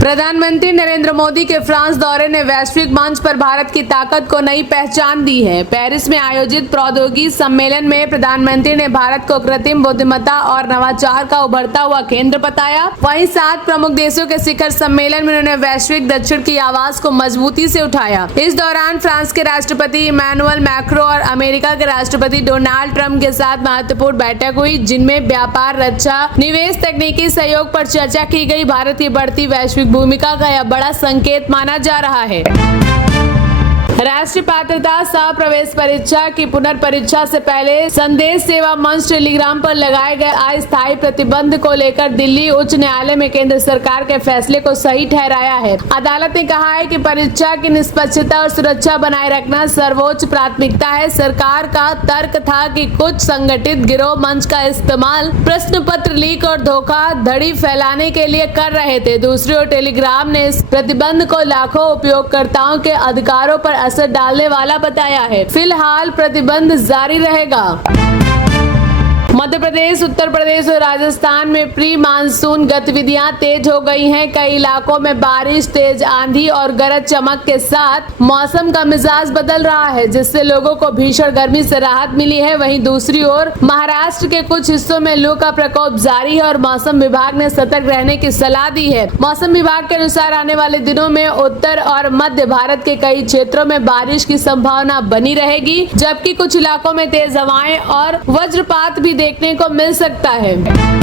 प्रधानमंत्री नरेंद्र मोदी के फ्रांस दौरे ने वैश्विक मंच पर भारत की ताकत को नई पहचान दी है। पेरिस में आयोजित प्रौद्योगिकी सम्मेलन में प्रधानमंत्री ने भारत को कृत्रिम बुद्धिमत्ता और नवाचार का उभरता हुआ केंद्र बताया। वहीं 7 प्रमुख देशों के शिखर सम्मेलन में उन्होंने वैश्विक दक्षिण की आवाज को मजबूती से उठाया। इस दौरान फ्रांस के राष्ट्रपति इमैनुअल मैक्रों और अमेरिका के राष्ट्रपति डोनाल्ड ट्रंप के साथ महत्वपूर्ण बैठक हुई, जिनमें व्यापार, रक्षा, निवेश, तकनीकी सहयोग पर चर्चा की गई। भारत की बढ़ती वैश्विक भूमिका का यह बड़ा संकेत माना जा रहा है। राष्ट्रीय पात्रता सह प्रवेश परीक्षा की पुनर्परीक्षा से पहले संदेश सेवा मंच टेलीग्राम पर लगाए गए अस्थायी प्रतिबंध को लेकर दिल्ली उच्च न्यायालय में केंद्र सरकार के फैसले को सही ठहराया है। अदालत ने कहा है कि परीक्षा की निष्पक्षता और सुरक्षा बनाए रखना सर्वोच्च प्राथमिकता है। सरकार का तर्क था कि कुछ संगठित गिरोह मंच का इस्तेमाल प्रश्न पत्र लीक और धोखाधड़ी फैलाने के लिए कर रहे थे। दूसरी ओर टेलीग्राम ने इस प्रतिबंध को लाखों उपयोगकर्ताओं के अधिकारों पर असर डालने वाला बताया है। फिलहाल प्रतिबंध जारी रहेगा। मध्य प्रदेश, उत्तर प्रदेश और राजस्थान में प्री मानसून गतिविधियां तेज हो गई हैं। कई इलाकों में बारिश, तेज आंधी और गरज चमक के साथ मौसम का मिजाज बदल रहा है, जिससे लोगों को भीषण गर्मी से राहत मिली है। वहीं दूसरी ओर महाराष्ट्र के कुछ हिस्सों में लू का प्रकोप जारी है और मौसम विभाग ने सतर्क रहने की सलाह दी है। मौसम विभाग के अनुसार आने वाले दिनों में उत्तर और मध्य भारत के कई क्षेत्रों में बारिश की संभावना बनी रहेगी, जबकि कुछ इलाकों में तेज हवाएं और वज्रपात भी देखने को मिल सकता है।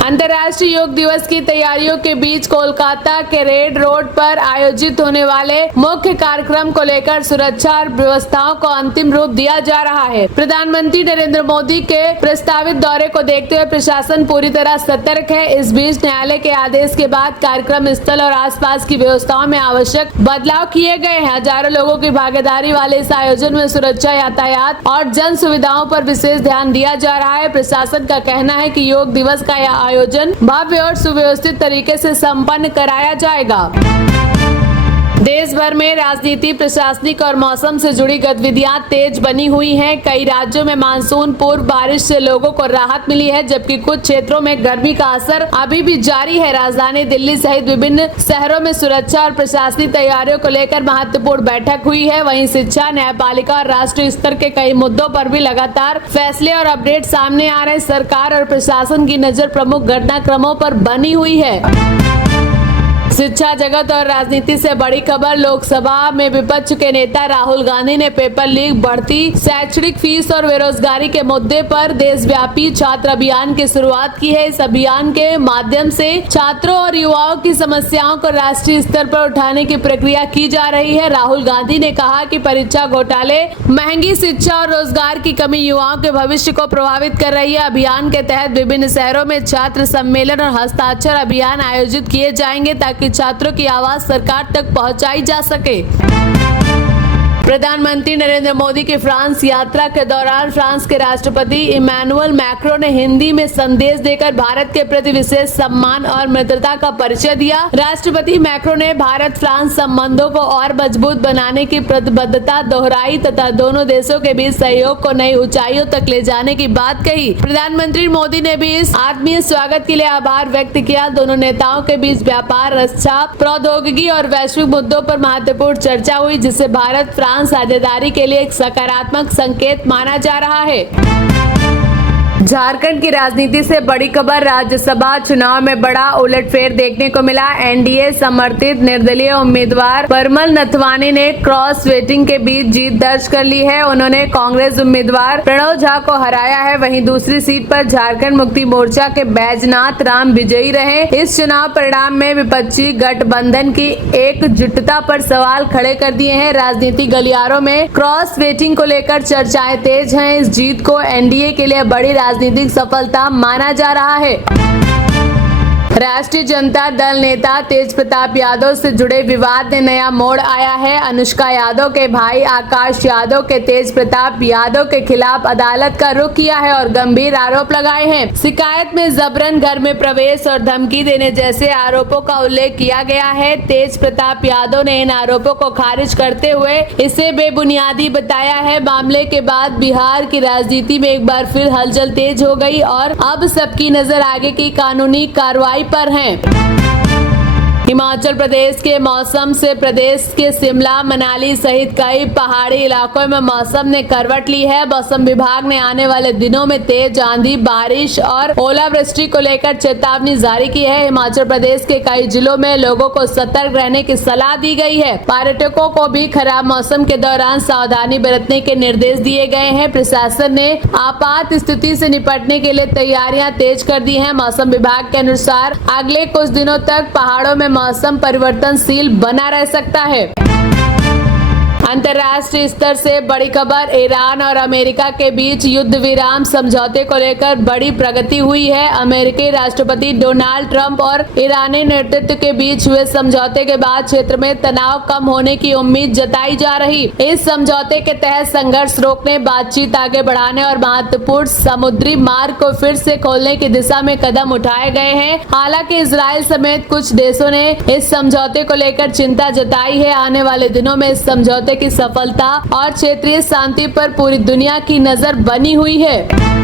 अंतर्राष्ट्रीय योग दिवस की तैयारियों के बीच कोलकाता के रेड रोड पर आयोजित होने वाले मुख्य कार्यक्रम को लेकर सुरक्षा और व्यवस्थाओं को अंतिम रूप दिया जा रहा है। प्रधानमंत्री नरेंद्र मोदी के प्रस्तावित दौरे को देखते हुए प्रशासन पूरी तरह सतर्क है। इस बीच न्यायालय के आदेश के बाद कार्यक्रम स्थल और आसपास की व्यवस्थाओं में आवश्यक बदलाव किए गए हैं। हजारों लोगों की भागीदारी वाले इस आयोजन में सुरक्षा, यातायात और जन सुविधाओं पर विशेष ध्यान दिया जा रहा है। प्रशासन का कहना है कि योग दिवस का यह आयोजन भव्य और सुव्यवस्थित तरीके से संपन्न कराया जाएगा। देश भर में राजनीति, प्रशासनिक और मौसम से जुड़ी गतिविधियां तेज बनी हुई हैं। कई राज्यों में मानसून पूर्व बारिश से लोगों को राहत मिली है, जबकि कुछ क्षेत्रों में गर्मी का असर अभी भी जारी है। राजधानी दिल्ली सहित विभिन्न शहरों में सुरक्षा और प्रशासनिक तैयारियों को लेकर महत्वपूर्ण बैठक हुई है। वहीं शिक्षा, न्यायपालिका और राष्ट्रीय स्तर के कई मुद्दों पर भी लगातार फैसले और अपडेट सामने आ रहे हैं। सरकार और प्रशासन की नजर प्रमुख घटनाक्रमों पर बनी हुई है। शिक्षा जगत और राजनीति से बड़ी खबर, लोकसभा में विपक्ष के नेता राहुल गांधी ने पेपर लीक, बढ़ती शैक्षणिक फीस और बेरोजगारी के मुद्दे पर देशव्यापी छात्र अभियान की शुरुआत की है। इस अभियान के माध्यम से छात्रों और युवाओं की समस्याओं को राष्ट्रीय स्तर पर उठाने की प्रक्रिया की जा रही है। राहुल गांधी ने कहा कि परीक्षा घोटाले, महंगी शिक्षा और रोजगार की कमी युवाओं के भविष्य को प्रभावित कर रही है। अभियान के तहत विभिन्न शहरों में छात्र सम्मेलन और हस्ताक्षर अभियान आयोजित किए जाएंगे ताकि छात्रों की आवाज सरकार तक पहुंचाई जा सके। प्रधानमंत्री नरेंद्र मोदी की फ्रांस यात्रा के दौरान फ्रांस के राष्ट्रपति इमैनुअल मैक्रों ने हिंदी में संदेश देकर भारत के प्रति विशेष सम्मान और मित्रता का परिचय दिया। राष्ट्रपति मैक्रों ने भारत फ्रांस संबंधों को और मजबूत बनाने की प्रतिबद्धता दोहराई तथा दोनों देशों के बीच सहयोग को नई ऊंचाइयों तक ले जाने की बात कही। प्रधानमंत्री मोदी ने भी इस आत्मीय स्वागत के लिए आभार व्यक्त किया। दोनों नेताओं के बीच व्यापार, रक्षा, प्रौद्योगिकी और वैश्विक मुद्दों पर महत्वपूर्ण चर्चा हुई, जिससे भारत फ्रांस साझेदारी के लिए एक सकारात्मक संकेत माना जा रहा है। झारखंड की राजनीति से बड़ी खबर, राज्यसभा चुनाव में बड़ा उलटफेर देखने को मिला। एनडीए समर्थित निर्दलीय उम्मीदवार परमल नथवानी ने क्रॉस वोटिंग के बीच जीत दर्ज कर ली है। उन्होंने कांग्रेस उम्मीदवार प्रणव झा को हराया है। वहीं दूसरी सीट पर झारखंड मुक्ति मोर्चा के बैजनाथ राम विजयी रहे। इस चुनाव परिणाम में विपक्षी गठबंधन की एकजुटता पर सवाल खड़े कर दिए हैं। राजनीतिक गलियारों में क्रॉस वोटिंग को लेकर चर्चाएं तेज हैं। इस जीत को एनडीए के लिए बड़ी राजनीतिक सफलता माना जा रहा है। राष्ट्रीय जनता दल नेता तेज प्रताप यादव से जुड़े विवाद ने नया मोड़ आया है। अनुष्का यादव के भाई आकाश यादव के तेज प्रताप यादव के खिलाफ अदालत का रुख किया है और गंभीर आरोप लगाए हैं। शिकायत में जबरन घर में प्रवेश और धमकी देने जैसे आरोपों का उल्लेख किया गया है। तेज प्रताप यादव ने इन आरोपों को खारिज करते हुए इसे बेबुनियादी बताया है। मामले के बाद बिहार की राजनीति में एक बार फिर हलचल तेज हो गई और अब सबकी नजर आगे की कानूनी कार्रवाई पर है। हिमाचल प्रदेश के मौसम से प्रदेश के शिमला, मनाली सहित कई पहाड़ी इलाकों में मौसम ने करवट ली है। मौसम विभाग ने आने वाले दिनों में तेज आंधी, बारिश और ओलावृष्टि को लेकर चेतावनी जारी की है। हिमाचल प्रदेश के कई जिलों में लोगों को सतर्क रहने की सलाह दी गई है। पर्यटकों को भी खराब मौसम के दौरान सावधानी बरतने के निर्देश दिए गए हैं। प्रशासन ने आपात स्थिति से निपटने के लिए तैयारियां तेज कर दी हैं। मौसम विभाग के अनुसार अगले कुछ दिनों तक पहाड़ों में मौसम परिवर्तनशील बना रह सकता है। अंतर्राष्ट्रीय स्तर से बड़ी खबर, ईरान और अमेरिका के बीच युद्ध विराम समझौते को लेकर बड़ी प्रगति हुई है। अमेरिकी राष्ट्रपति डोनाल्ड ट्रंप और ईरानी नेतृत्व के बीच हुए समझौते के बाद क्षेत्र में तनाव कम होने की उम्मीद जताई जा रही। इस समझौते के तहत संघर्ष रोकने, बातचीत आगे बढ़ाने और महत्वपूर्ण समुद्री मार्ग को फिर से खोलने की दिशा में कदम उठाए गए हैं। हालांकि इजराइल समेत कुछ देशों ने इस समझौते को लेकर चिंता जताई है। आने वाले दिनों में इस समझौते की सफलता और क्षेत्रीय शांति पर पूरी दुनिया की नजर बनी हुई है।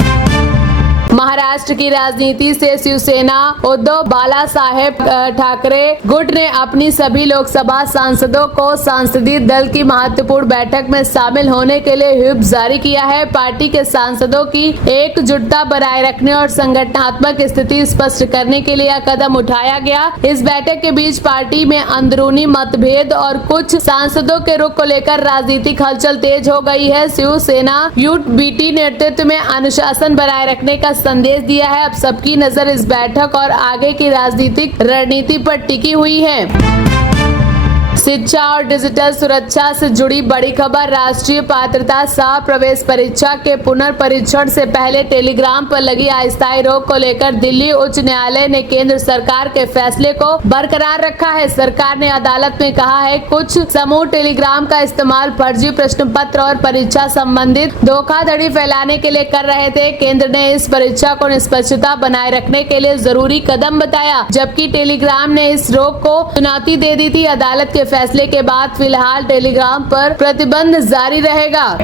महाराष्ट्र की राजनीति से शिवसेना उद्धव बालासाहेब ठाकरे गुट ने अपनी सभी लोकसभा सांसदों को संसदीय दल की महत्वपूर्ण बैठक में शामिल होने के लिए व्हिप जारी किया है। पार्टी के सांसदों की एकजुटता बनाए रखने और संगठनात्मक स्थिति स्पष्ट करने के लिए यह कदम उठाया गया। इस बैठक के बीच पार्टी में अंदरूनी मतभेद और कुछ सांसदों के रुख को लेकर राजनीतिक हलचल तेज हो गई है। शिवसेना यूटीबीटी नेतृत्व में अनुशासन बनाए रखने का संदेश दिया है। अब सबकी नजर इस बैठक और आगे की राजनीतिक रणनीति पर टिकी हुई है। शिक्षा और डिजिटल सुरक्षा से जुड़ी बड़ी खबर, राष्ट्रीय पात्रता सह प्रवेश परीक्षा के पुनर्परीक्षण से पहले टेलीग्राम पर लगी अस्थायी रोक को लेकर दिल्ली उच्च न्यायालय ने केंद्र सरकार के फैसले को बरकरार रखा है। सरकार ने अदालत में कहा है कुछ समूह टेलीग्राम का इस्तेमाल फर्जी प्रश्न पत्र और परीक्षा संबंधित धोखाधड़ी फैलाने के लिए कर रहे थे। केंद्र ने इस परीक्षा को निष्पक्षता बनाए रखने के लिए जरूरी कदम बताया, जबकि टेलीग्राम ने इस रोक को चुनौती दे दी थी। अदालत के फैसले के बाद फिलहाल टेलीग्राम पर प्रतिबंध जारी रहेगा।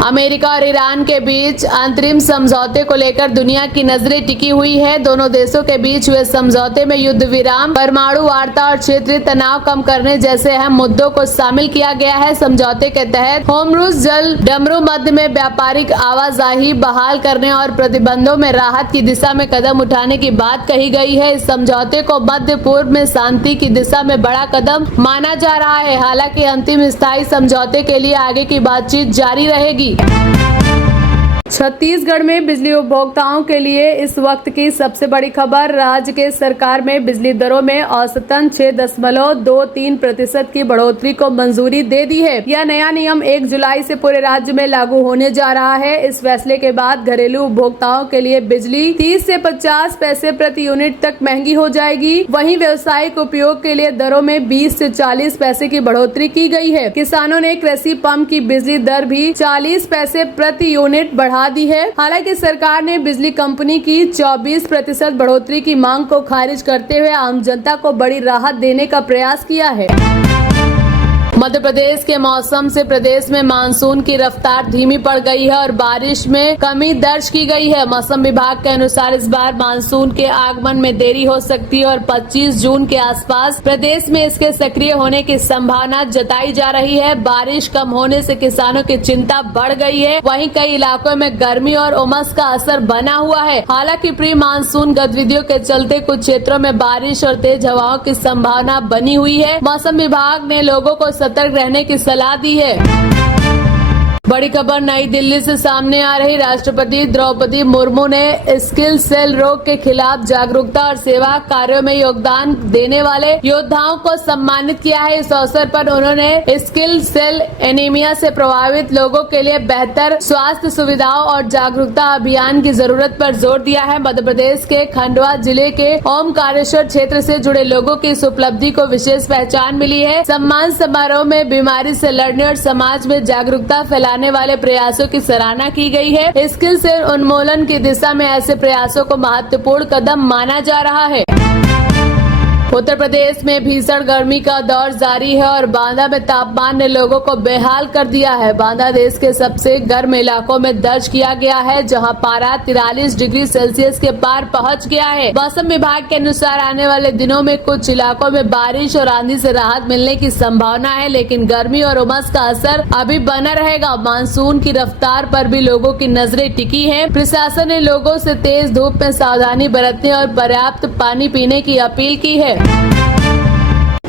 अमेरिका और ईरान के बीच अंतरिम समझौते को लेकर दुनिया की नजरें टिकी हुई है। दोनों देशों के बीच हुए समझौते में युद्ध विराम, परमाणु वार्ता और क्षेत्रीय तनाव कम करने जैसे अहम मुद्दों को शामिल किया गया है। समझौते के तहत होर्मुज़ जल डमरू मध्य में व्यापारिक आवाजाही बहाल करने और प्रतिबंधों में राहत की दिशा में कदम उठाने की बात कही गई है। इस समझौते को मध्य पूर्व में शांति की दिशा में बड़ा कदम माना जा रहा है। हालांकि अंतिम स्थायी समझौते के लिए आगे की बातचीत जारी रहेगी। छत्तीसगढ़ में बिजली उपभोक्ताओं के लिए इस वक्त की सबसे बड़ी खबर, राज्य के सरकार में बिजली दरों में औसतन 6.23% की बढ़ोतरी को मंजूरी दे दी है। यह नया नियम 1 जुलाई से पूरे राज्य में लागू होने जा रहा है। इस फैसले के बाद घरेलू उपभोक्ताओं के लिए बिजली 30 से 50 पैसे प्रति यूनिट तक महंगी हो जाएगी। वहीं व्यावसायिक उपयोग के लिए दरों में 20 से 40 पैसे की बढ़ोतरी की गई है। किसानों ने कृषि पंप की बिजली दर भी 40 पैसे प्रति यूनिट बढ़ा दी है। हालांकि सरकार ने बिजली कंपनी की 24% बढ़ोतरी की मांग को खारिज करते हुए आम जनता को बड़ी राहत देने का प्रयास किया है। मध्य प्रदेश के मौसम से प्रदेश में मानसून की रफ्तार धीमी पड़ गई है और बारिश में कमी दर्ज की गई है। मौसम विभाग के अनुसार इस बार मानसून के आगमन में देरी हो सकती है और 25 जून के आसपास प्रदेश में इसके सक्रिय होने की संभावना जताई जा रही है। बारिश कम होने से किसानों की चिंता बढ़ गई है। वहीं कई इलाकों में गर्मी और उमस का असर बना हुआ है। हालांकि प्री मानसून गतिविधियों के चलते कुछ क्षेत्रों में बारिश और तेज हवाओं की संभावना बनी हुई है। मौसम विभाग ने लोगों को सतर्क रहने की सलाह दी है। बड़ी खबर नई दिल्ली से सामने आ रही, राष्ट्रपति द्रौपदी मुर्मू ने स्किल सेल रोग के खिलाफ जागरूकता और सेवा कार्यों में योगदान देने वाले योद्धाओं को सम्मानित किया है। इस अवसर पर उन्होंने स्किल सेल एनीमिया से प्रभावित लोगों के लिए बेहतर स्वास्थ्य सुविधाओं और जागरूकता अभियान की जरूरत पर जोर दिया है। मध्य प्रदेश के खंडवा जिले के ओमकारेश्वर क्षेत्र से जुड़े लोगों की इस उपलब्धि को विशेष पहचान मिली है। सम्मान समारोह में बीमारी से लड़ने और समाज में जागरूकता फैलाने वाले प्रयासों की सराहना की गई है। स्किल सेल उन्मूलन की दिशा में ऐसे प्रयासों को महत्वपूर्ण कदम माना जा रहा है। उत्तर प्रदेश में भीषण गर्मी का दौर जारी है और बांदा में तापमान ने लोगों को बेहाल कर दिया है। बांदा देश के सबसे गर्म इलाकों में दर्ज किया गया है, जहां पारा 43 डिग्री सेल्सियस के पार पहुंच गया है। मौसम विभाग के अनुसार आने वाले दिनों में कुछ इलाकों में बारिश और आंधी से राहत मिलने की संभावना है, लेकिन गर्मी और उमस का असर अभी बना रहेगा। मानसून की रफ्तार पर भी लोगों की नजरें टिकी हैं। प्रशासन ने लोगों से तेज धूप में सावधानी बरतने और पर्याप्त पानी पीने की अपील की है।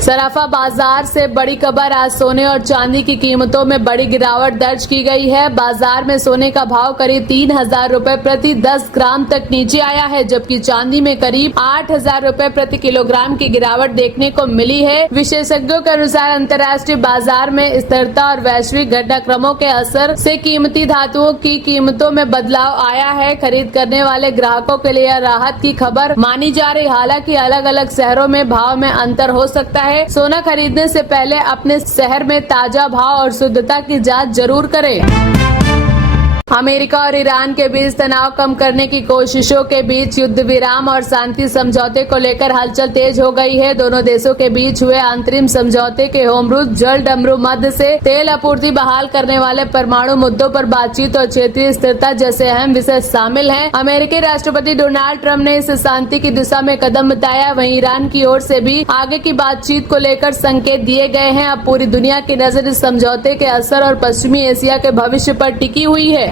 सराफा बाजार से बड़ी खबर, आज सोने और चांदी की कीमतों में बड़ी गिरावट दर्ज की गई है। बाजार में सोने का भाव करीब 3,000 रुपए प्रति 10 ग्राम तक नीचे आया है, जबकि चांदी में करीब 8,000 रुपए प्रति किलोग्राम की गिरावट देखने को मिली है। विशेषज्ञों के अनुसार अंतर्राष्ट्रीय बाजार में स्थिरता और वैश्विक घटनाक्रमों के असर से कीमती धातुओं की कीमतों में बदलाव आया है। खरीद करने वाले ग्राहकों के लिए राहत की खबर मानी जा रही, हालांकि अलग अलग शहरों में भाव में अंतर हो सकता है। सोना खरीदने से पहले अपने शहर में ताजा भाव और शुद्धता की जांच जरूर करें। अमेरिका और ईरान के बीच तनाव कम करने की कोशिशों के बीच युद्ध विराम और शांति समझौते को लेकर हलचल तेज हो गई है। दोनों देशों के बीच हुए अंतरिम समझौते के होमरूज जल डमरू मध्य से तेल आपूर्ति बहाल करने वाले परमाणु मुद्दों पर बातचीत और क्षेत्रीय स्थिरता जैसे अहम विषय शामिल हैं। अमेरिकी राष्ट्रपति डोनाल्ड ट्रंप ने इसे शांति की दिशा में कदम बताया। वहीं ईरान की ओर से भी आगे की बातचीत को लेकर संकेत दिए गए हैं। अब पूरी दुनिया की नजर इस समझौते के असर और पश्चिमी एशिया के भविष्य पर टिकी हुई है।